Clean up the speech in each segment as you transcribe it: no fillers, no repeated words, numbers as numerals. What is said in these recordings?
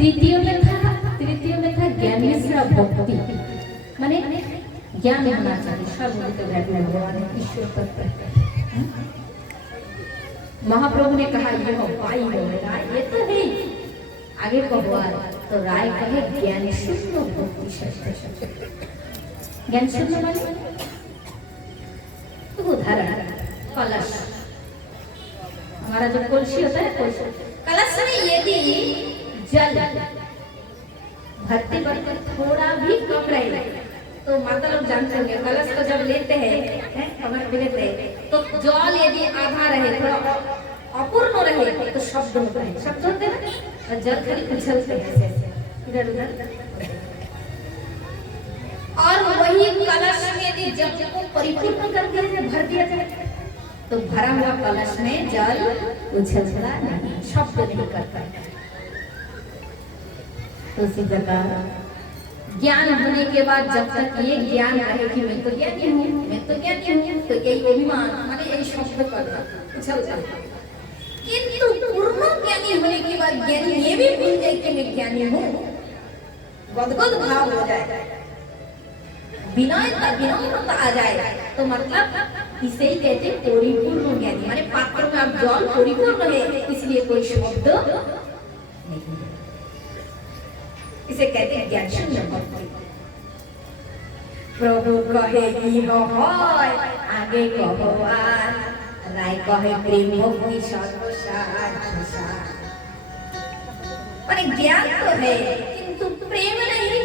तृतीय में था ज्ञान मिश्रा भक्ति, माने ज्ञान होना चाहिए, सर्वभूत व्यापी भगवान ईश्वर तत्व है। महाप्रभु ने कहा ये हो पाई हो राय, ये तो है आगे कहो, तो राय कहे ज्ञान शून्य भक्ति श्रेष्ठ। ज्ञान शून्य माने तो उदाहरण कलश, हमारा जो कलशी होता है कलश में यदि जल भरते भरते थोड़ा भी कम रहे तो माता लोग जानते होंगे कलश को जब लेते हैं कमर में लेते हैं तो जल यदि आधा रहे थोड़ा अपूर्ण रहे तो शब्द होता है, शब्द होते हैं और जल खाली उछलते हैं ऐसे इधर उधर। और वही कलश में यदि जल को परिपूर्ण कर दिया भर दिया जाए तो भरा हुआ कलश में जल उछलता नहीं, शब्द नहीं करता। तो इसी प्रकार ज्ञान होने के बाद जब तक ये ज्ञान रहे कि मैं तो ज्ञानी हूँ, मैं तो ज्ञानी हूँ, तो यही अभिमान माने यही शब्द करना उछलता। किंतु पूर्ण ज्ञानी होने के बाद ज्ञानी ये भी भूल जाए कि मैं ज्ञानी हूँ, गदगद भाव हो जाए, विनम्रता आ जाए, तो मतलब इसे ही कहते हैं परिपूर्ण ज्ञानी। माने पात्र में अब जल परिपूर्ण है इसलिए कोई शब्द नहीं, इसे कहते हैं ज्ञान शून्य भक्ति। प्रभु कहे की होय आगे कहो आर, राय कहे प्रेम भक्ति सर्वसार। माने ज्ञान तो है किंतु प्रेम नहीं,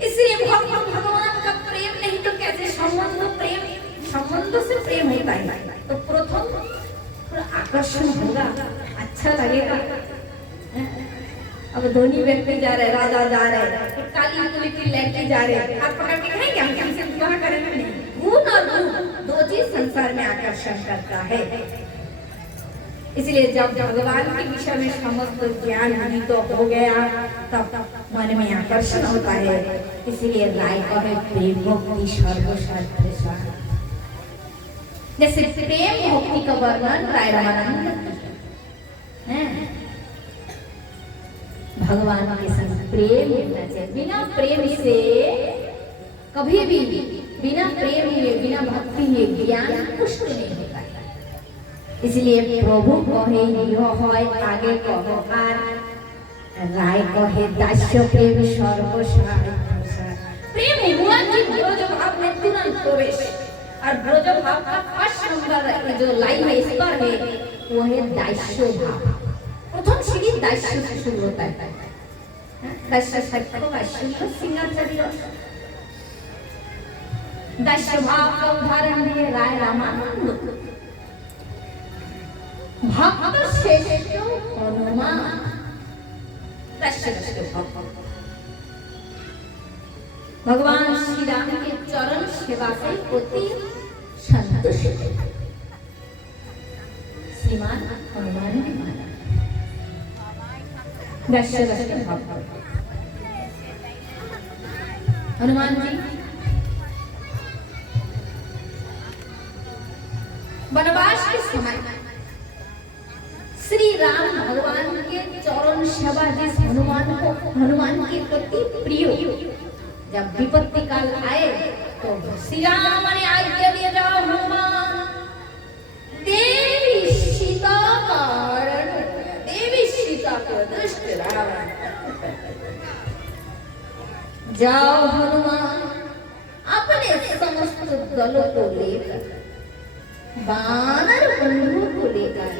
इसलिए भगवान का प्रेम नहीं तो कैसे संबंध से प्रेम होता है। तो प्रथम थोड़ा आकर्षण होगा, अच्छा लगेगा। अब धोनी व्यक्ति जा रहे, राजा जा रहे, काली कुली की लड़की जा रहे, हाथ पकड़ के कहेंगे हम किसी से विवाह करेंगे नहीं। गुण और रूप दो चीज संसार में आकर्षण करता है। इसलिए जब भगवान के विषय में समस्त ज्ञान भी तो हो गया तब मन में आकर्षण होता है। इसलिए राय कहे प्रेम भक्ति सर्वश्रेष्ठ। जैसे प्रेम भक्ति का वर्णन राय रामानंद है, भगवान के संग प्रेम होना चाहिए। बिना प्रेम से कभी भी, बिना प्रेम हुए बिना भक्ति हुए ज्ञान पुष्ट नहीं होता है। इसलिए प्रभु कहे यो होय आगे कहो आर, राय कहे दास्य प्रेम सर्वसार। प्रेम हुआ कि ब्रज भाव में तुरंत प्रवेश, और ब्रज भाव का फर्स्ट नंबर जो लाइन में स्तर है वो है दास्य भाव। प्रथम सीढ़ी दास्य से शुरू होता है। दास्य सत्य वास्य सिंगाचर्य, दास्य भाव का उदाहरण दिए राय रामानंद। भक्त श्रेष्ठ हनुमान, दास्य भाव भगवान श्री राम के चरण सेवा से अति संतुष्ट श्रीमान हनुमान ने माना। हनुमान जी वनवास के समय श्री राम भगवान के चरण सेवा जिस हनुमान के प्रति प्रिय, जब विपत्ति काल आए तो श्री राम ने आज्ञा दिया जाओ हनुमान देवी सीता कारण, देवी सीता को दुष्ट रावण, जाओ हनुमान अपने समस्त दलों को लेकर, वानर बंधु को लेकर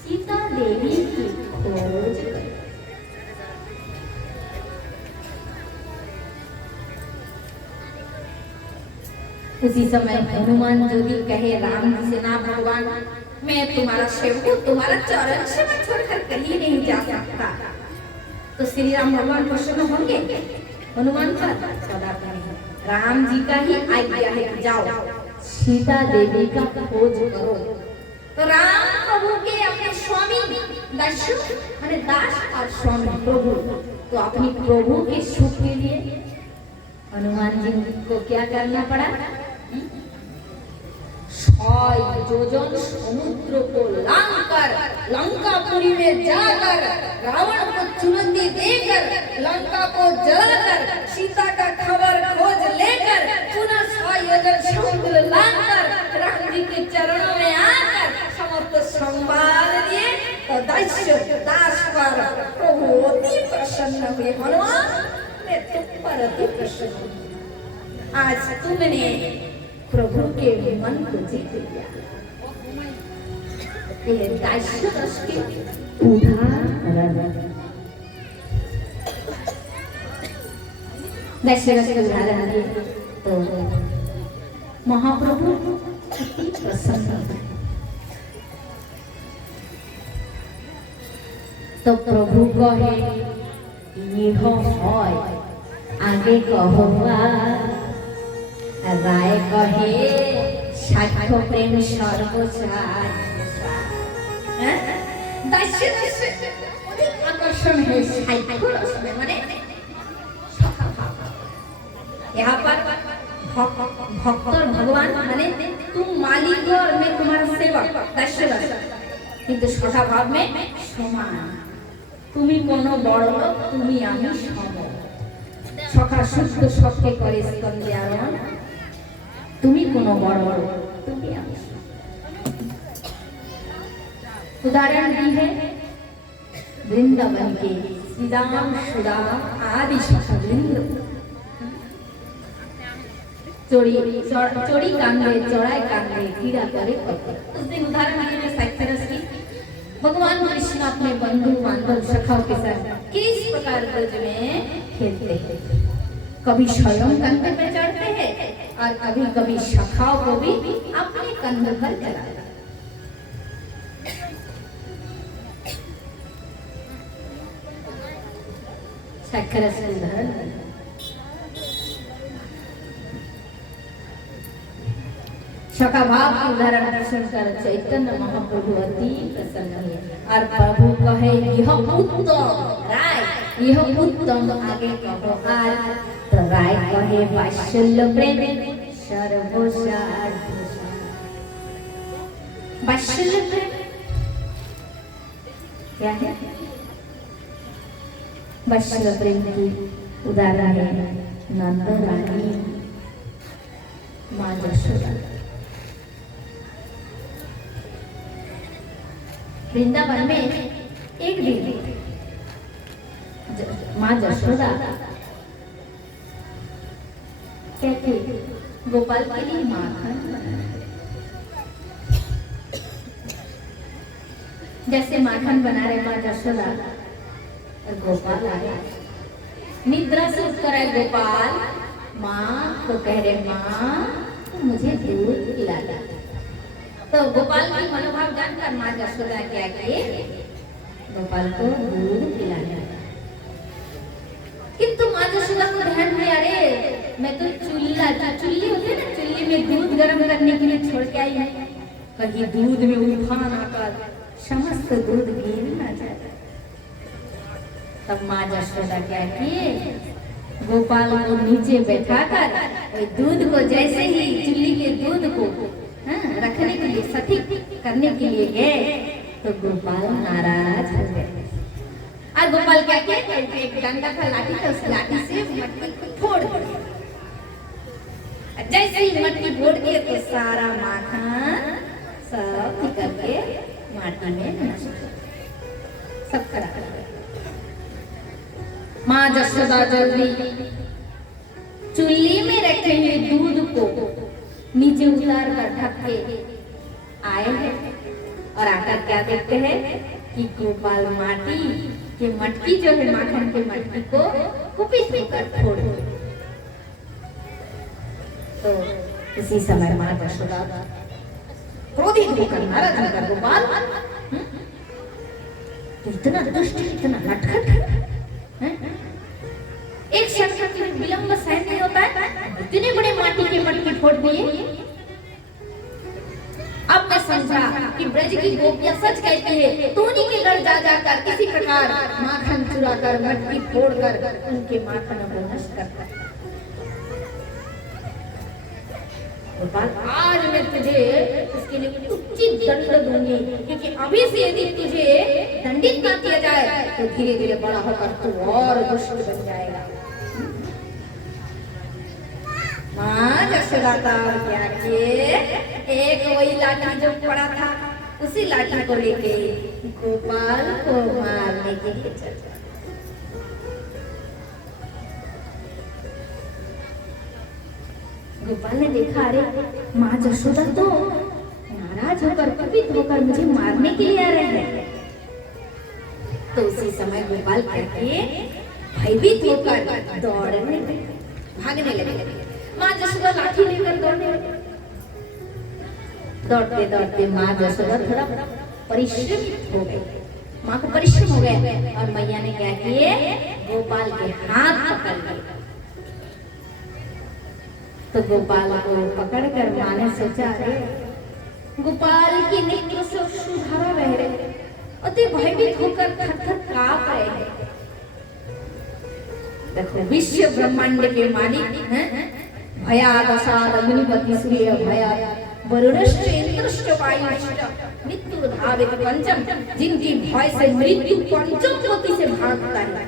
सीता देवी की खोज करें। उसी समय हनुमान जो भी कहे राम जी से, ना भगवान मैं तुम्हारा सेवक हूँ, तुम्हारा चरण सेवा छोड़कर कहीं नहीं जा सकता, तो श्री राम भगवान प्रसन्न होंगे हनुमान पर? कदापि नहीं। राम जी का ही आज्ञा है कि जाओ सीता देवी का खोज करो। तो राम प्रभु के अपने स्वामी दास माने दास और स्वामी प्रभु, तो अपनी प्रभु के सुख के लिए हनुमान जी को क्या करना पड़ा? योजन समुद्र को लांघकर लंकापुरी में जाकर रावण को चुनौती देकर लंका को जलाकर सीता का खबर खोज लेकर पुनः 100 योजन समुद्र लांघकर राम जी के चरणों में आकर समस्त संवाद दिए तो दैत्य दास पर प्रभु अति प्रसन्न हुए। हनुमान मैं तुम पर अति प्रसन्न हूं। आज तुमने प्रभु के मन को जीत लिया। ये दैत्य दास के उदाहरण है। तो महाप्रभु अति प्रसन्न है। तो प्रभु कहे यह होय आगे कहवा राय कहे साक्ष्य प्रेम सर्वसार। आकर्षण है साक्ष्य रस में, माने यहाँ पर भक्त और भगवान माने तुम मालिक हो और मैं तुम्हारा सेवक। दास्य किंतु सखा भाव में समान। তুমি কোনো বড় লোক, তুমি আমি সম। সখা শুদ্ধ সখকে করে স্কন্দে আরোহণ। তুমি কোনো বড় লোক, তুমি আমি। उदाहरण दी है वृंदावन के श्रीराम सुदाम आदि सखवृंद। चोरी कांदे चौड़ाई कांदे कीड़ा करे उस दिन उदाहरण दिए में साक्ष्य की भगवान कृष्ण अपने बंधु बांधव सखाओं के साथ किस प्रकार ब्रज में खेलते हैं। कभी स्वयं कंधे पर चढ़ते हैं और कभी कभी सखाओं को भी अपने कंधे पर चढ़ाते हैं। साक्ष्य से उदाहरण सखा भाव के उदाहरण सुनकर चैतन्य महाप्रभु अति प्रसन्न हुए और प्रभु कहे यह उत्तम राय, यह उत्तम आगे कहो। और तो राय कहे वात्सल्य प्रेम सर्वसार। वात्सल्य प्रेम क्या है? वात्सल्य प्रेम की उदाहरण है नंद रानी माँ यशोदा। वृंदावन में एक दिन माँ यशोदा कहती गोपाल के लिए माखन बनाना। जैसे माखन बना रहे माँ यशोदा और गोपाल आया निद्रा से उठ कर गोपाल माँ को कह रहे माँ मुझे दूध पिला दे। तो गोपाल की मनोभाव जानकर माँ यशोदा क्या किए गोपाल को दूध पिलाया। किंतु माँ यशोदा को ध्यान दिया अरे मैं तो चुल्ली होती है ना, चुल्ली में दूध गर्म करने के लिए छोड़ के आई है, कहीं दूध में उफान आकर समस्त दूध गिर ना जाए। तब माँ यशोदा क्या किए गोपाल को नीचे बैठाकर दूध को जैसे ही चुल्ली के दूध को रखने के लिए सटीक करने के लिए गए तो गोपाल नाराज हो गए। और गोपाल क्या किया एक डंडा था लाठी था, उस लाठी से मट्टी को फोड़ दिया। जैसे ही मट्टी फोड़ दिए तो सारा माखन सब निकल के माटी में सब खराब। माँ यशोदा जल्दी चुल्ली में रखे हुए दूध को नीचे उतार कर ढक के आए हैं और आकर क्या देखते हैं कि गोपाल माटी के मटकी जो है माखन के मटकी को कुपित कर फोड़ दे। तो इसी समय माँ यशोदा क्रोधित होकर नाराज होकर गोपाल इतना दुष्ट इतना नटखट एक क्षण के लिए विलंब सहन नहीं होता है, इतने बड़े माटी के मटकी फोड़ दिए। अब मैं समझा कि ब्रज की गोपियां सच कहती है तो उन्हीं के घर जा जाकर किसी प्रकार माखन चुरा कर मटकी फोड़ कर उनके माखन को नष्ट करता है। गोपाल आज मैं तुझे इसके लिए उचित दंड दूंगी, क्योंकि अभी से यदि तुझे दंडित ना किया जाए तो धीरे धीरे बड़ा होकर तू और दुष्ट बन जाएगा। माँ जशोदा क्या किए, एक वही लाठी जो पड़ा था उसी लाठी को लेके गोपाल को मारने के लिए चल गए। गोपाल ने देखा, अरे माँ जशोदा तो नाराज होकर कुपित होकर मुझे मारने के लिए आ रहे हैं। तो उसी समय गोपाल क्या किए, भयभीत होकर दौड़ने लगे, भागने लगे। माँ जशोदा लाठी लेकर दौड़ने लगे। दौड़ते दौड़ते माँ जशोदा थोड़ा परिश्रम हो गए, माँ को परिश्रम हो गए और मैया ने क्या किए, गोपाल के हाथ पकड़ लिए। तो गोपाल को पकड़कर माँ ने सोचा, अरे गोपाल की नेत्र से अश्रुधारा बह रहे, अति भयभीत होकर थर-थर कांप रहे हैं। देखो विश्व ब्रह्मांड के मालिक हैं, भयादशाद अग्निपति सूर्य भया वरुणश्च इंद्रश्च वायुश्च मृत्युर्धावित पंचम, जिनकी भय से मृत्यु पंचम गति से भागता है।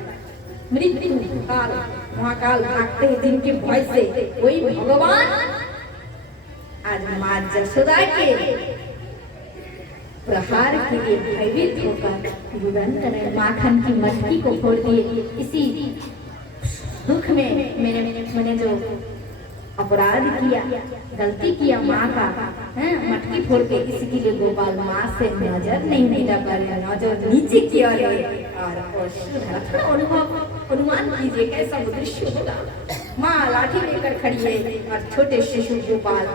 मृत्यु काल महाकाल भागते हैं जिनके भय से, वही भगवान आज माँ जशोदा के प्रहार के लिए भयभीत होकर युगंधर माखन की मटकी को फोड़ दिए। इसी दुख में मैंने जो अपराध किया, गलती किया माँ का, मटकी फोड़ के, इसके लिए गोपाल माँ से नजर नहीं मिला पर नजर नीचे की ओर और अनुमान कीजिए कैसा दृश्य होगा। माँ लाठी लेकर खड़ी है और छोटे शिशु गोपाल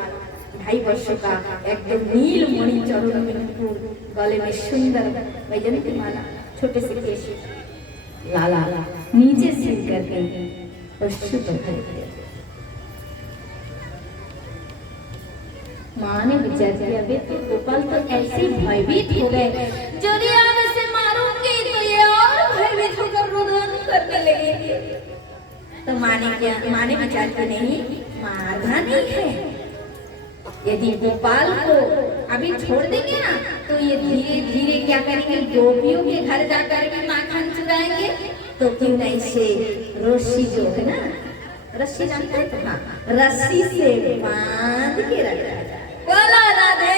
2.5 वर्षों का एकदम नील मणि चरण में, गले में सुंदर वैजंती माला, छोटे से केश, लाला नीचे सिर करके और शुद्ध। माँ ने विचार किया, तो गोपाल तो ऐसे भयभीत हो गए, यदि आज इसे मारूंगी तो ये और भयभीत होकर रुदन करने लगेंगे। तो माँ ने विचार किया, नहीं मारना नहीं है, यदि गोपाल को अभी छोड़ देंगे ना तो ये धीरे धीरे क्या करेंगे, गोपियों के घर जाकर के माखन चुराएंगे। तो क्यों नहीं से रस्सी जो है ना, रस्सी जानते हैं तो, हाँ रस्सी से बांध के रखा जाए। बोला राधे,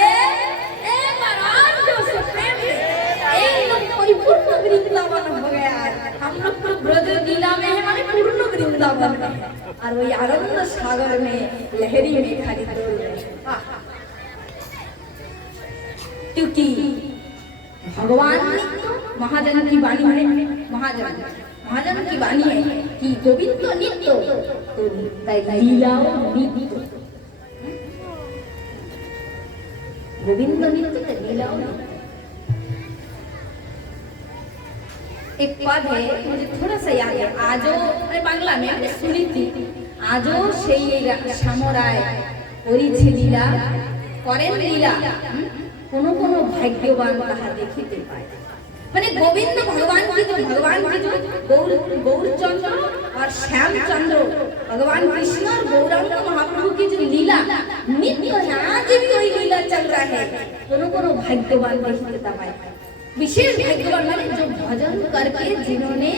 एक बार आज जो सुप्रेम एकदम परिपूर्ण वृंदावन हो गया है। हम लोग तो ब्रज लीला में है, माने पूर्ण वृंदावन में, और वही आनंद सागर में लहरी में खाली डोल रहे। क्योंकि भगवान ने तो महाजन की वाणी है, महाजन की वाणी है कि गोविंद तो नित्य तो लीलाओं नित्य, गोविंद नित्य लीलाओं। एक पद है मुझे थोड़ा सा याद है, आजो बांग्ला में मैंने सुनी थी, आजो সেই সামরায় করিছে লীলা করেন লীলা কোনো কোনো ভাগ্যবান তাহা দেখিতে পায়। মানে गोविंद भगवान की जो गौर चंद्र और श्याम चंद्र, भगवान कृष्ण और गौरांग महाप्रभु की जो लीला नित्य आज भी वही लीला चल रहा है, कोनो भाग्यवान देखता पाए। विशेष भाग्यवान माने जो भजन करके जिन्होंने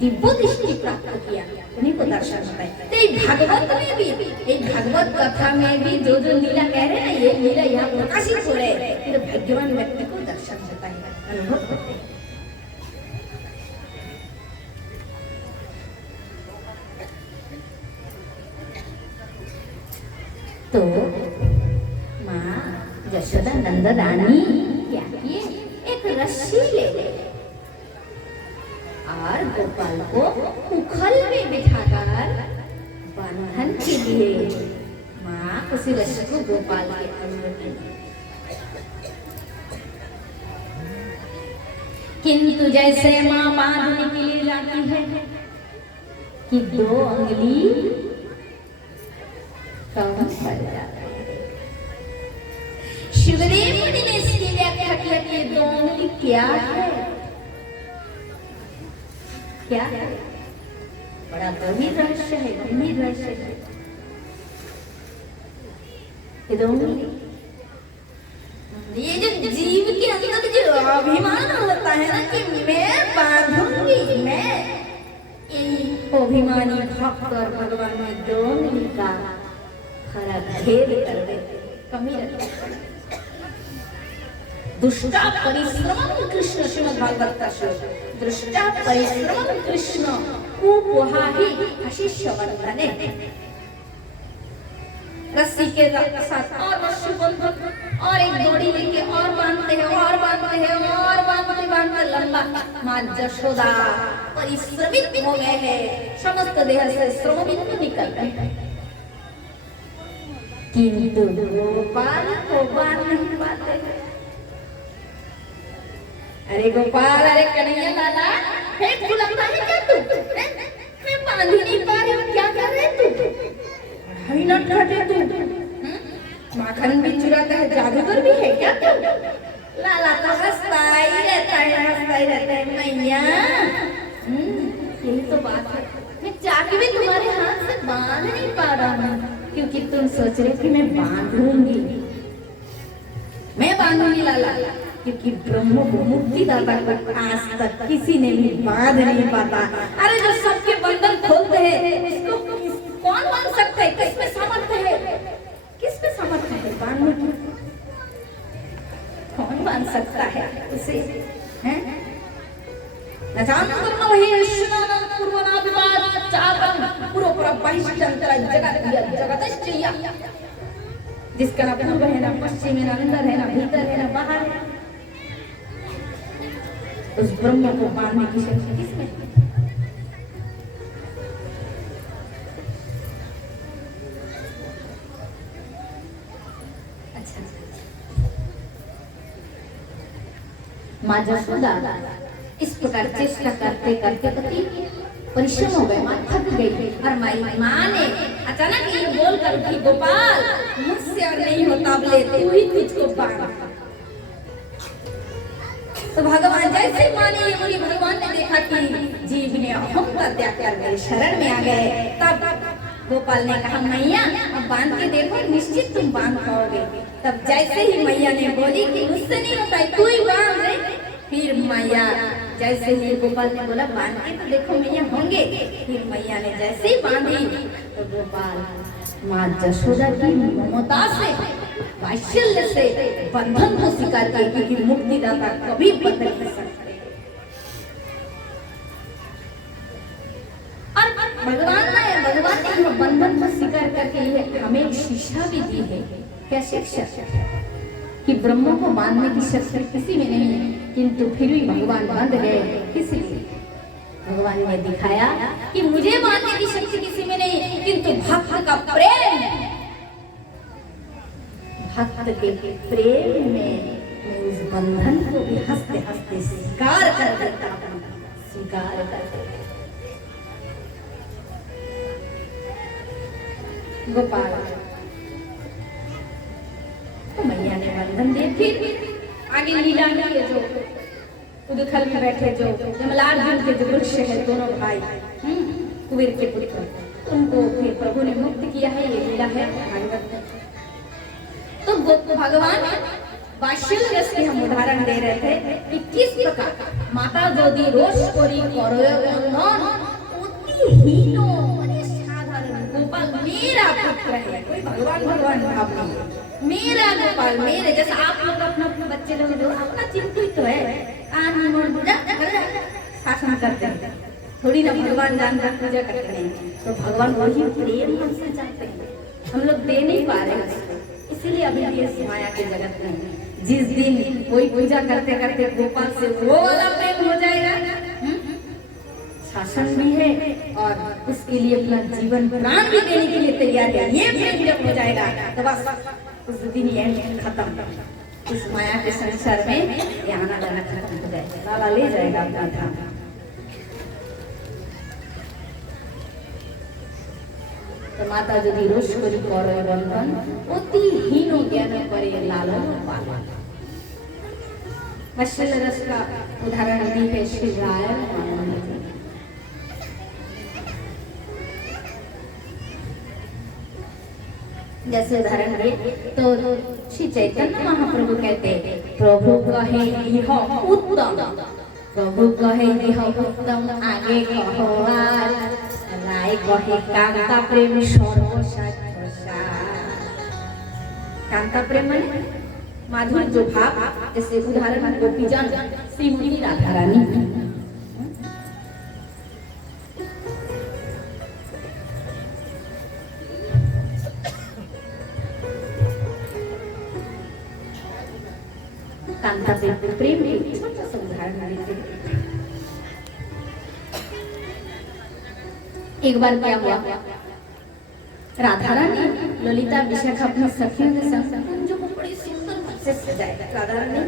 दिव्य दृष्टि प्राप्त किया, उन्हीं को दर्शन होता है। तो भागवत में भी, एक भागवत कथा में भी जो लीला कह रहे हैं, ये लीला यहाँ प्रकाशित हो रहे हैं, फिर भाग्यवान व्यक्ति को दर्शन होता है, अनुभव होते हैं। तो माँ यशोदा नंद रानी क्या किए, एक रस्सी ले गए और गोपाल को उखल में बिठाकर बंधन के लिए माँ उसी रस्सी को गोपाल के अंदर दी। किंतु जैसे माँ बांधने के लिए जाती है कि 2 अंगुली कम पड़ जाती है। शिवदेव मुनि ने इसकी व्याख्या किया कि 2 अंगुली क्या है, क्या है, बड़ा गंभीर रहस्य है, गंभीर रहस्य है। ये दूंगी। ये जो जीव के अंदर जो अभिमान होता है ना कि मैं बांधूंगी, मैं, अभिमानी भक्त और भगवान में दोनों का फर्क भेद कर देते, कमी रखते। दुष्टा परिश्रमं कृष्ण, श्रीमद् भागवत का श्लोक, दुष्टा परिश्रमं कृष्ण कुपोहाहि आशीष वर्धने। रस्सी के साथ और रस्सी बंधन और एक डोरी लेके और बांधते हैं और बांधते हैं और बांधते बांधते लंबा। माँ जशोदा परिश्रमित हो गए हैं, समस्त देह से श्रम बिंदु निकल गए, किंतु गोपाल को बांध नहीं पाते। अरे गोपाल, अरे कन्हैया लाला, बुलाता है क्या तू? मैं बांध ही नहीं पा रही, क्या कर रहे तू? नट हटे तू, माखन भी चुराता है, जादूगर भी है क्या तू? लाला तो हंसता ही रहता है, हंसता ही रहता है। मैया, यही तो बात है, मैं चाकू भी तुम्हारे हाथ से बांध नहीं पा रहा हूँ, क्योंकि तुम सोच रहे कि मैं बांधूंगी, मैं बांधूंगी लाला, क्योंकि ब्रह्म को मुक्तिदाता को आज तक किसी ने भी बांध नहीं पाता। अरे जो सबके बंधन खोलते हैं, इसको कौन बांध सकता है? किसमें सामर्थ्य है? किसमें सामर्थ्य है बांधने की? कौन बांध सकता है उसे? हैं? न जानते करना वही ऋषिनाना पूर्वना विवाद चापन पूर्व पर बहिष्ठंतर जगतश्चया, जिसका ना पूर्व है, ना पश्चिम है, ना अंदर है, ना भीतर है, ना बाहर है, उस ब्रह्म को बांधने की शक्ति किसमें है? माँ जशोदा इस प्रकार चेष्टा करते करते पति परिश्रम हो गए, माँ थक गई, और माँ ने अचानक ये बोल कर उठी, गोपाल मुझसे और नहीं होता, बोले तू ही तुझको बांध। तो भगवान जैसे माँ ने ये बोली, भगवान ने देखा कि जीव ने अहम का त्याग कर मेरे शरण में आ गए, तब गोपाल ने कहा, मैया अब बांध के देखो, निश्चित तुम बांध पाओगे। तब जैसे ही मैया ने बोली कि मुझसे नहीं होता है, तू ही बांध दे, फिर मैया जैसे ही गोपाल ने बोला बांध के तो देखो मैया होंगे, फिर मैया ने जैसे ही बांधी तो गोपाल माँ जशोदा की ममता से, वात्सल्य से बंधन को स्वीकार किया, क्योंकि मुक्तिदाता कभी बदल नहीं सकते। और भगवान ने बंधन को स्वीकार करके हमें एक शिक्षा भी दी है। क्या शिक्षा? कि ब्रह्म को बांधने की शक्ति किसी में नहीं है, किंतु फिर भी भगवान बांध गए। किसी लिए? भगवान ने दिखाया कि मुझे बांधने की शक्ति किसी में नहीं, किंतु भक्त का प्रेम, भक्त के प्रेम में मैं उस बंधन को भी हंसते हंसते स्वीकार कर देता हूँ, स्वीकार कर देता। गोपाल तो मैया ने बंधन दे, फिर आगे लीला के जो उदखल में बैठे जो जमलार्जुन के जो वृक्ष है, दोनों भाई कुबेर के पुत्र, उनको फिर प्रभु ने मुक्त किया है। ये लीला है भागवत में। तो भगवान वात्सल्य से हम उदाहरण दे रहे थे कि किस प्रकार माता जोदी रोष कोरी हीनो साधारण गोपाल मेरा पुत्र है, कोई भगवान भगवान भाव नहीं, मेरा गोपाल मेरे जैसा। आप लोग अपना अपने बच्चे लोग जो अपना चिंतु तो है, कान मोड़ पूजा शासन करते हैं, थोड़ी ना भगवान जानकर पूजा करते हैं। तो भगवान वही प्रेम हमसे चाहते हैं, हम लोग दे नहीं पा रहे हैं, इसीलिए अभी भी इस माया के जगत में जिस दिन कोई पूजा करते करते गोपाल से वो वाला प्रेम हो जाएगा, शासन भी है और उसके लिए अपना जीवन प्राण भी देने के लिए तैयार है, ये प्रेम जब हो जाएगा तो बस उस दिन ये खत्म, इस माया के संसार में ये आना जाना खत्म हो जाएगा, लाला ले जाएगा अपना धाम। तो माता यदि रोष करी करे बंधन अति हीनो ज्ञान करे लालन पालन। वात्सल्य रस का उदाहरण दी है श्री राय मानव जी। जैसे उदाहरण दिए तो श्री चैतन्य महाप्रभु कहते प्रभु कहे यह उत्तम, प्रभु कहे यह उत्तम, आगे कहो आर, राय कहे कांता प्रेम सर्वसार। कांता प्रेम माने माधुर्य जो भाव, जैसे उदाहरण गोपीजन श्रीमती राधा रानी। कांता प्रेम के छोटा सा उदाहरण देते हैं। एक बार क्या हुआ, राधा रानी ललिता विशाखा अपनी सखियों के संग कुंज को बड़ी सुंदर से सजाया। राधा रानी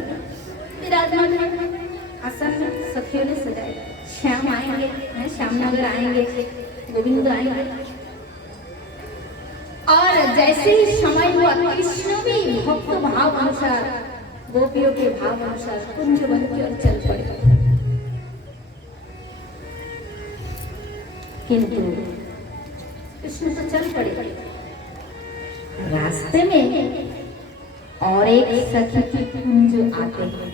विराजमान है आसन में, सखियों ने सजाया। श्याम आएंगे, श्यामनगर आएंगे, गोविंद आएंगे, और जैसे ही समय हुआ कृष्ण भी भक्त भाव अनुसार, गोपियों के भाव अनुसार कुंज बन की ओर चल पड़े। किंतु कृष्ण तो चल पड़े, रास्ते में और एक सखी की कुंज आते हैं,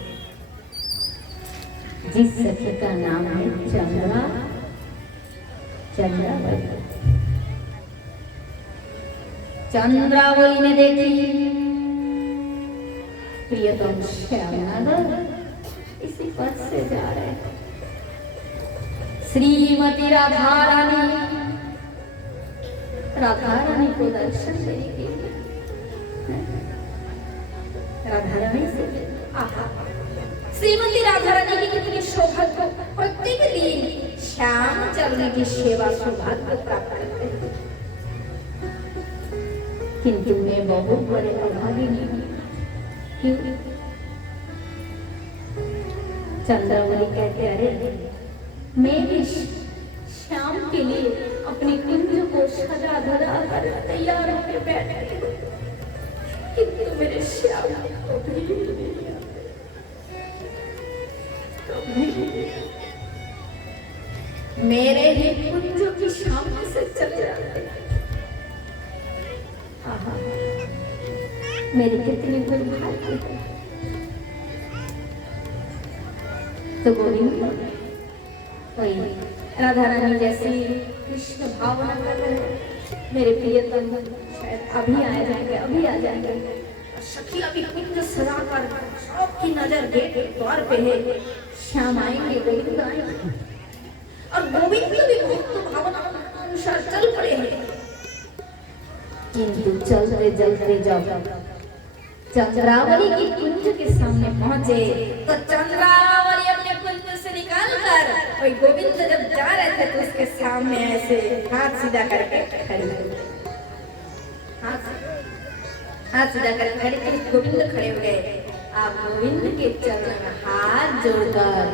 जिस सखी का नाम है चंद्रावली। चंद्रावली ने देखी प्रियतम श्यामनगर इसी पथ से जा रहे हैं। श्रीमती राधा रानी को दर्शन देने के लिए राधा रानी से श्रीमती राधा रानी की कितनी शोभा को प्रत्येक दिन श्याम चरण की सेवा सौभाग्य प्राप्त करते हैं। किंतु मैं बहुत बड़े अभागी नहीं हूँ। चंद्रावली कहते अरे मैं भी शाम के लिए अपने कुंज को सजा धरा कर तैयार होकर बैठे, किंतु मेरे श्याम को मेरे ही कुंज की शाम से चले जाते। मेरी कितनी दुर्भाग्य है। तो गोविंद कोई राधा रानी जैसी कृष्ण भावना कर रहे हैं, मेरे प्रियतम शायद अभी आ जाएंगे। सखी अभी कुंज सजा कर सबकी नजर गेट द्वार पे है, श्याम आएंगे, गोविंद आएंगे, और गोविंद भी भक्त भावना अनुसार चल पड़े हैं। किंतु चलते चलते जब चंद्रावली की कुंज के सामने पहुंचे तो चंद्रावली अपने कुंज से निकालकर कोई गोविंद जब जा रहे थे तो उसके सामने ऐसे हाथ सीधा करके खड़ी हुई। हाथ सीधा करके खड़ी थी, गोविंद खड़े हो गए। आप गोविंद के चरण में हाथ जोड़कर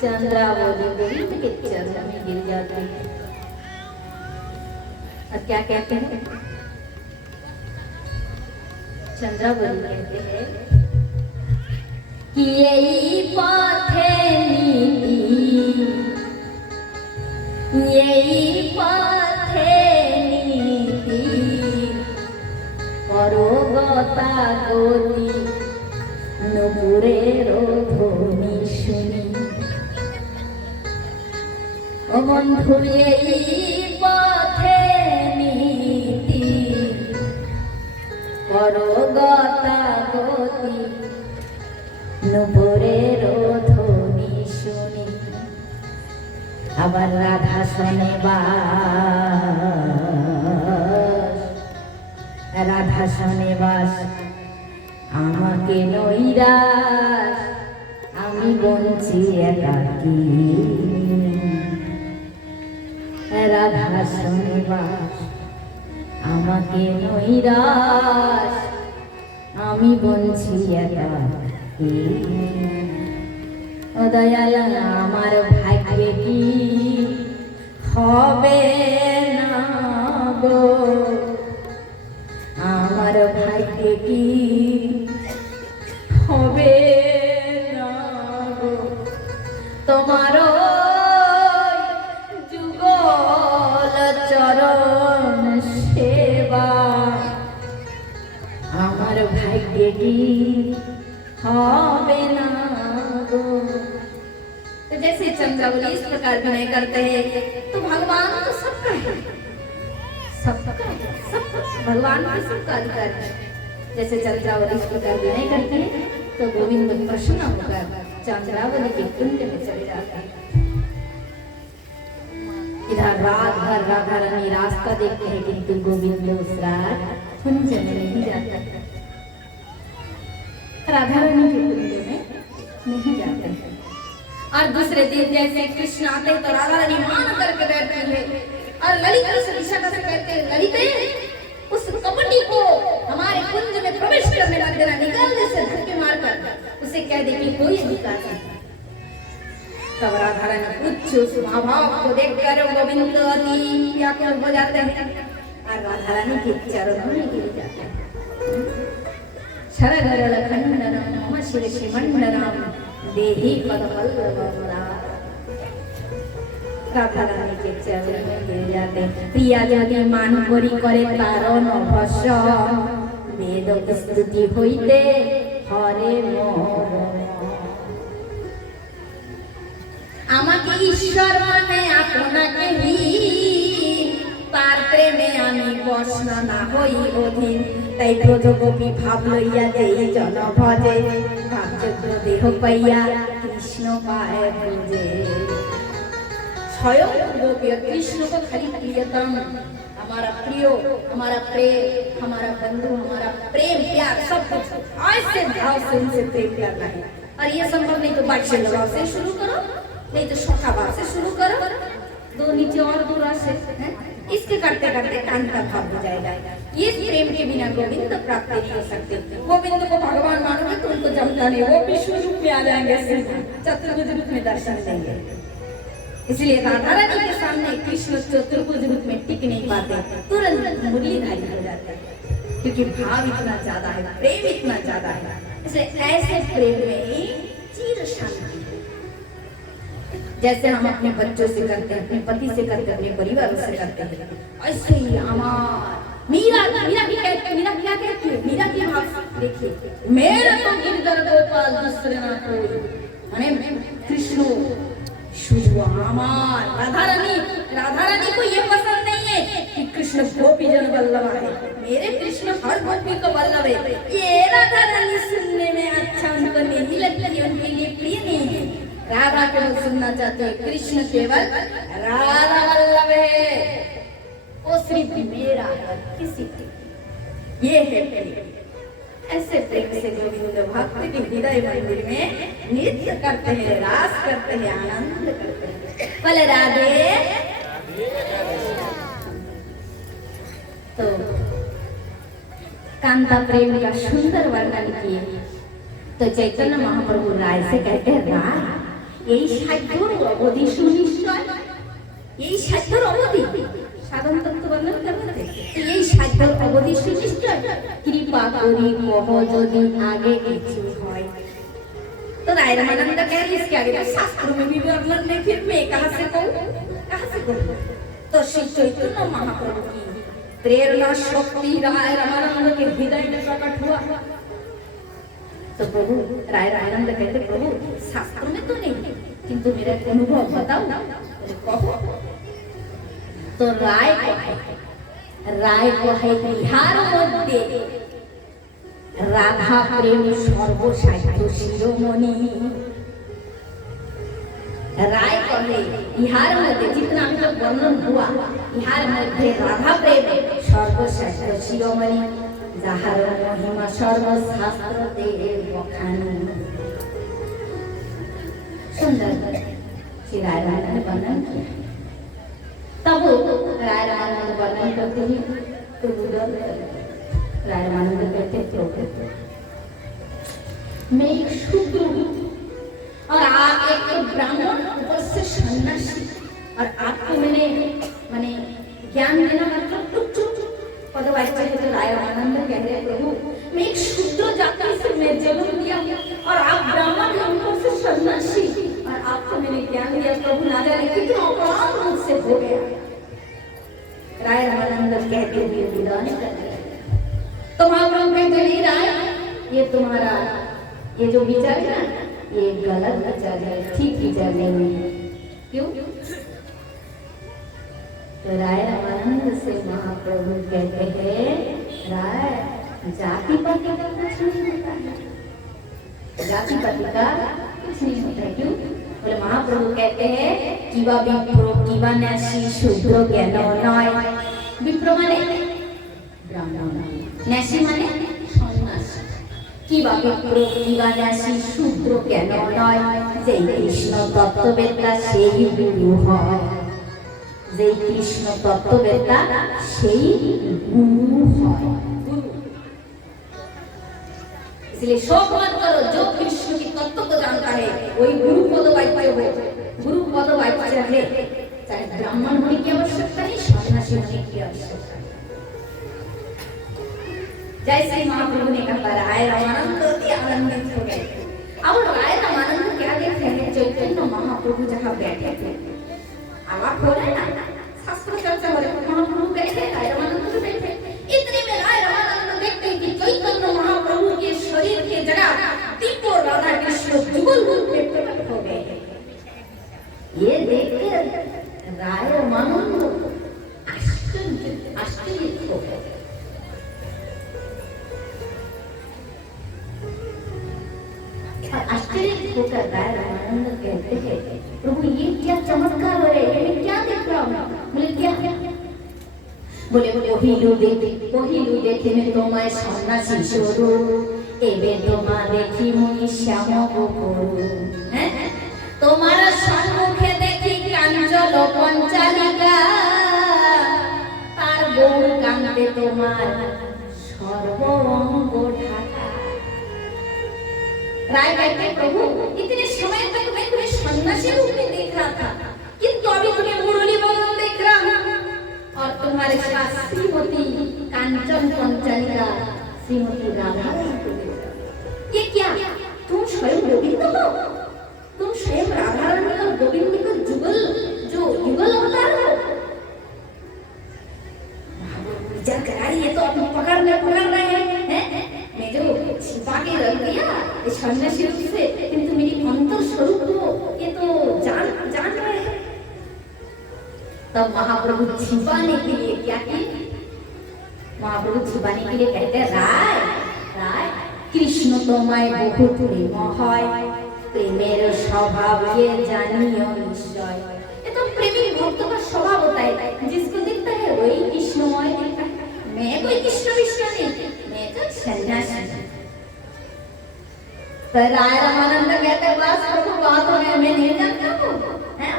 चंद्रावली गोविंद के चरण में गिर जाती है और क्या कहते हैं? चंद्रावली कहते हैं कि यही पथे नीति, यही पथे नीति, করগতা গতি নপুরের ধ্বনি শুনি। ও বন্ধু এই পথে নীতি করগতা গতি নপুরের ধ্বনি শুনি। আবার রাধা শোনে রাধা শোনে বাস আমাকে নৈরাশ, আমি বঞ্চি একাকী। রাধা শোনে বাস আমাকে নৈরাশ, আমি বঞ্চি একাকী। ও দয়াল আমার ভাগ্যে কি হবে না গো, আমার ভাগ্যে কি হবে না গো, তোমার যুগল চরণ সেবা चंद्रावली इस प्रकार विनय करते हैं तो भगवान तो सबका है, सबका भगवान का सबका अधिकार है। जैसे चंद्रावली इस प्रकार विनय करते हैं तो गोविंद प्रसन्न होकर चंद्रावली के कुंड में चले जाते हैं। इधर रात भर राधा रानी रास्ता देखते हैं किंतु गोविंद उस रात कुंज में नहीं जाता, राधा रानी के कुंज में नहीं जाते हैं। और दूसरे दिन जैसे कृष्ण आते हैं तो राधा रानी मान करके बैठती है और ललिता से दिशा कर कहते हैं, ललिते उस कपटी को हमारे कुंज में प्रवेश करने ना देना, निकालने से धक्के मारकर उसे कह दे कि कोई अधिकार नहीं। तब राधा रानी कुछ उस महाभाव को देखकर गोविंद अति व्याकुल हो जाते हैं और राधा रानी के चरणों में गिर जाते हैं। शरगरल खंडनम मम शिरसि मंडनम देहि पदपल्लवम। राधा रानी के चरणों में गिर जाते हैं। प्रिया यदि मान करी करे तारण भस्य वेद स्तुति होइते हरे मोर। আমাকে ঈশ্বর মানে আপনাকে তার প্রেমে আমি বস্ন না হই অধীন। তাই ব্রজগোপী ভাব লইয়া যেই জন ভজে ভাবযোগ্য দেহ পাইয়া কৃষ্ণ পায় বুঝে। स्वयं गोपी कृष्ण को खाली प्रियतम, हमारा प्रियो, हमारा प्रेम, हमारा बंधु, हमारा प्रेम प्यार सब कुछ ऐसे भाव से उनसे प्रेम करना है। और ये संभव नहीं तो बादशाह भाव से शुरू करो, नहीं तो शोका भाव से शुरू करो, दो नीचे और दो राशे हैं, इसके करते करते कांता भाव हो जाएगा। ये प्रेम के बिना गोविंद प्राप्त नहीं हो सकते। गोविंद को भगवान मानोगे तो उनको जमता नहीं, वो विष्णु रूप में आ जाएंगे, चतुर्भुज रूप में दर्शन देंगे। इसलिए राधा रानी के सामने कृष्ण चतुर्भुज रूप में टिक नहीं पाते, तुरंत मुरलीधारी हो जाते हैं, क्योंकि भाव इतना ज्यादा है, प्रेम इतना ज्यादा है। इसलिए ऐसे प्रेम में ही चिर शांति। जैसे हम अपने बच्चों से करते हैं, अपने पति से करते हैं, अपने परिवार से करते हैं, ऐसे ही हमार मीरा क्या कहती है, मीरा की भाव देखिए, मेरा तो गिरधर गोपाल दूसरे ना कोई, माने कृष्ण शुद्ध हमार। राधा रानी को ये पसंद नहीं है कि कृष्ण गोपी जन वल्लभ है, मेरे कृष्ण हर गोपी को वल्लभ है। ये राधा रानी सुनने में अच्छा उनको नहीं लगती, उनके लिए प्रिय नहीं है। राधा केवल सुनना चाहते हैं, कृष्ण केवल राधा वल्लभ है, वो सिर्फ मेरा है, किसी की। ये है प्रेम। ऐसे प्रेम से गोविंद भक्त के हृदय मंदिर में नृत्य करते हैं, रास करते हैं, आनंद करते हैं। बोले राधे। तो कांता प्रेम का सुंदर वर्णन किए तो चैतन्य महाप्रभु राय से कहते हैं, राय यही साध्य अवधि सुनिश्चय, यही साध्य अवधि साधन तत्व वर्णन करते हैं। यही साध्य अवधि सुनिश्चय कृपा करी कह यदि आगे किछु হয়। तो राय रामानंद कह रहे इसके आगे तो शास्त्रों में भी वर्णन नहीं, फिर मैं कहां से कहूं। तो श्री चैतन्य महाप्रभु की प्रेरणा शक्ति राय रामानंद के हृदय में प्रकट हुआ। तो प्रभु राय रामानंद कहते, प्रभु शास्त्रों में तो नहीं किंतु मेरा अनुभव बताओ, कहो। तो राय को है बिहार मध्य राधा प्रेम सर्वसाध्य शिरोमणि। राय को है बिहार मध्य, जितना भी वर्णन हुआ, बिहार मध्य राधा प्रेम सर्वसाध्य शिरोमणि, যাহার মহিমা সর্বশাস্ত্রতে বখানি। सुंदर श्री राय रामानंद वर्णन किया। तब राय रामानंद वर्णन करते ही राय रामानंद कहते थे, मैं एक शूद्र हूँ और आप एक ब्राह्मण ऊपर से सन्यासी, और आपको मैंने ज्ञान देना मतलब तुच्छ पदवाच्य है। तो राय रामानंद कह रहे, प्रभु मैं एक शूद्र जाति से मैं जन्म लिया और आप ब्राह्मण हैं, ऊपर से सन्यासी, और आपको मैंने ज्ञान दिया। प्रभु ना जाने कितना अपराध मुझसे हो गया। राय रामानंद कहते हुए विदाई करते हैं। तो महाप्रभु कहते नहीं राय, ये तुम्हारा ये जो विचार है ना, ये गलत विचार है, ठीक विचार नहीं। क्यों? तो राय रामानंद से महाप्रभु कहते हैं, राय जाति पाति का कुछ नहीं होता है, जाति पाति का कुछ नहीं होता है। क्यों? बोले महाप्रभु कहते हैं किवा विप्रो किवा न्यासी शूद्र ज्ञान नय। विप्रो माने ब्राह्मण, न्यासी माने सन्यासी। किवा विप्रो किवा न्यासी शूद्र ज्ञान नय। जे कृष्ण तत्त्ववेत्ता সেই গুরু হয়, যে কৃষ্ণ তত্ত্ববেত্তা সেই গুরু হয়। इसलिए शोक मत करो, जो कृष्ण के तत्व को जानता है वही गुरु पद वाच्य हो, गुरु पद वाच्य है। चाहे ब्राह्मण होने की आवश्यकता नहीं, सन्यासी होने की आवश्यकता नहीं। जैसे महाप्रभु ने कहा, राय रामानंद अति आनंदित हो गए। अब राय रामानंद क्या देख रहे हैं? चैतन्य महाप्रभु जहाँ बैठे थे, आवाज हो रहा है ना, शास्त्र चर्चा हो रही है, महाप्रभु बैठे, राय रामानंद बैठे। इतने में राय रामानंद देखते हैं कि चैतन्य महाप्रभु के शरीर के जगह दीप और राधा कृष्ण जुगल रूप में प्रकट हो गए। ये देखकर राय रामानंद आश्चर्यचकित हो गए। आश्चर्यचकित होकर राय रामानंद कहते हैं, प्रभु ये क्या चमत्कार हो रहे हैं, मैं क्या देख रहा हूँ? बोले क्या? बोले পহিলু দেখিলে তোমায় সন্ন্যাসী স্বরূপ, এবে তোমা দেখি মুই শ্যাম গোকুল। তোমার সম্মুখে দেখি কাঞ্চল পঞ্চালিকা, তার গৌর কান্তে তোমার সর্ব অঙ্গ ঢাকা। राय कहते प्रभु इतने समय तक मैं तुम्हें सन्यासी रूप में देख रहा था, किंतु अभी तुम्हें मुरली बदन देख रहा हूँ, और तुम्हारे साथ श्रीमती कांचन पंचालिका श्रीमती राधा। ये क्या? तुम स्वयं गोविंद हो? तुम स्वयं राधा रानी और गोविंद का युगल अवतार हो? विचार करा रही है तो अपनी पकड़ रहे हैं। मैं जो छिपा के रख दिया इस सन्यासी रूप से, किंतु मेरी अंतर स्वरूप को ये तो जान रहे हैं। तब महाप्रभु छिपाने के लिए क्या किए? महाप्रभु छिपाने के लिए कहते हैं, राय राय कृष्ण তোমায় বহু প্রেম হয়, प्रेमेर स्वभाव ये जानियो निश्चय। ये तो प्रेमी भक्त का स्वभाव होता है, जिसको दिखता है वही कृष्णमय दिखता है। मैं कोई कृष्ण विष्णु नहीं, मैं तो सन्यासी। तो राय रामानंद कहते हैं, बस प्रभु बात हो गया, मैं नहीं जानता हूँ,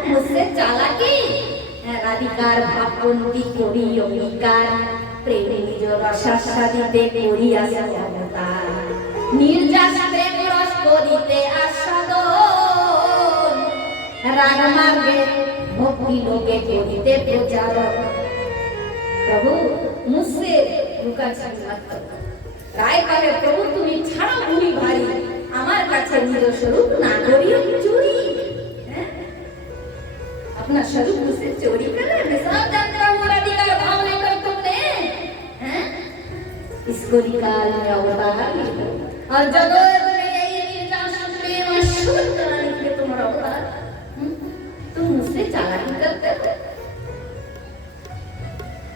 मुझसे चालाकी রাধিকার ভাববন্দি করি অঙ্গীকার, প্রেমে নিজ রসাস্বাদিতে করি আসে অবতার, নির্যাস প্রেম রস করিতে আস্বাদন, রাগ মার্গে ভক্তি লোকে করিতে প্রচারণ। প্রভু মুझसे লুকা ছাড়ি মত করো। রায় কহে, প্রভু তুমি ছাড়া ভুলি ভারী, আমার কাছে নিজ স্বরূপ না করিও চুরি। अपना स्वरूप मुझसे चोरी कर रहे, मैं सब जानता हूँ, अधिकार भाव लेकर तुमने इसको निकाल में अवतार और जगत में यही निर्जासन प्रेम शुद्ध कराने के लिए तुम्हारा अवतार। तुम मुझसे चालाकी करते हो।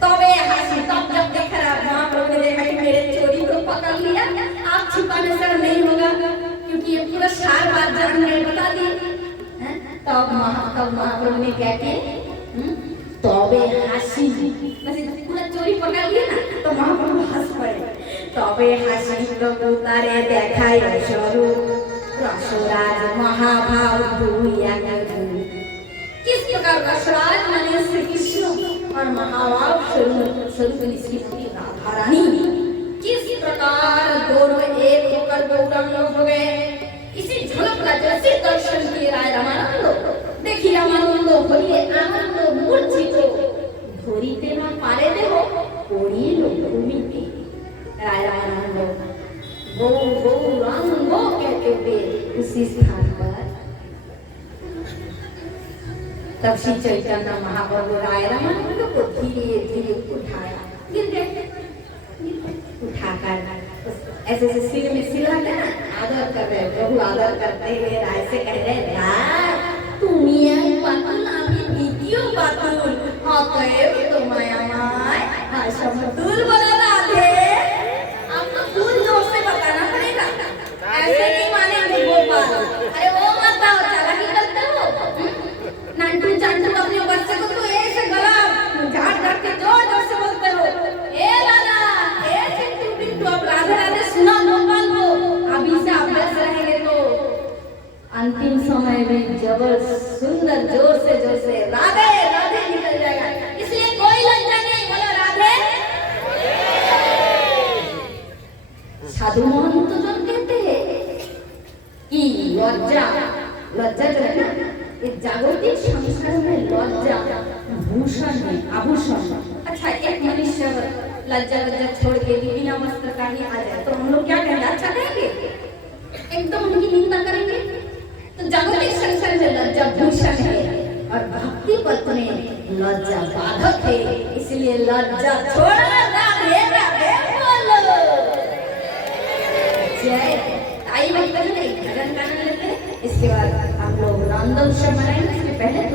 तबे हासी, तब जब देख रहा महाप्रभु ने देखा कि मेरे चोरी को पकड़ लिया, आप छिपाने से नहीं होगा, क्योंकि ये पूरा सार बात जानने बता दी। तब महाप्रभु ने क्या किया? तबे हासी, पूरा चोरी पकड़ लिया ना, तो महाप्रभु हंस पड़े। तबे हासी प्रभु तारे देखाय स्वरूप, रसराज महाभाव दुनिया के रूप। किस प्रकार रसराज माने श्री कृष्ण और महाभाव स्वरूप श्रीमती राधा रानी, किस प्रकार दोनों एक होकर गौरांग हो गए, इसी झलक का जैसे दर्शन किए राय रामानंद। देखिए रामानंद बोलिए, आनंद मूर्छित ধরিতে না পারে দেহ পড়িল ভূমিতে। राय रामानंद गौरांग कहते हुए उसी स्थान पर तब श्री चैतन्य महाप्रभु राय रामानंद को धीरे धीरे उठाया, गिर गए, उठाकर ऐसे सिर में सिलाते ना, आदर कर रहे प्रभु, आदर करते हुए राय से कह रहे, राय तुम ये पागल समय में जबर सुंदर जोर से राधे राधे निकल जाएगा। इसलिए कोई लज्जा नहीं, बोलो राधे। साधु महंत तो जन कहते हैं कि लज्जा जो है ना, इस जागतिक संसार में लज्जा भूषण है, आभूषण। अच्छा, एक मनुष्य लज्जा छोड़ के बिना वस्त्र का ही आ जाए तो हम लोग क्या कहेंगे? अच्छा कहेंगे? एकदम उनकी निंदा करेंगे? तो जागतिक संसार में लज्जा भूषण है और भक्ति पथ में लज्जा बाधक है। इसलिए लज्जा छोड़ो, राधे राधे बोलो। जय। आई वक्त में भजन गाना लेते हैं, इसके बाद हम लोग रामदम से मनाएंगे।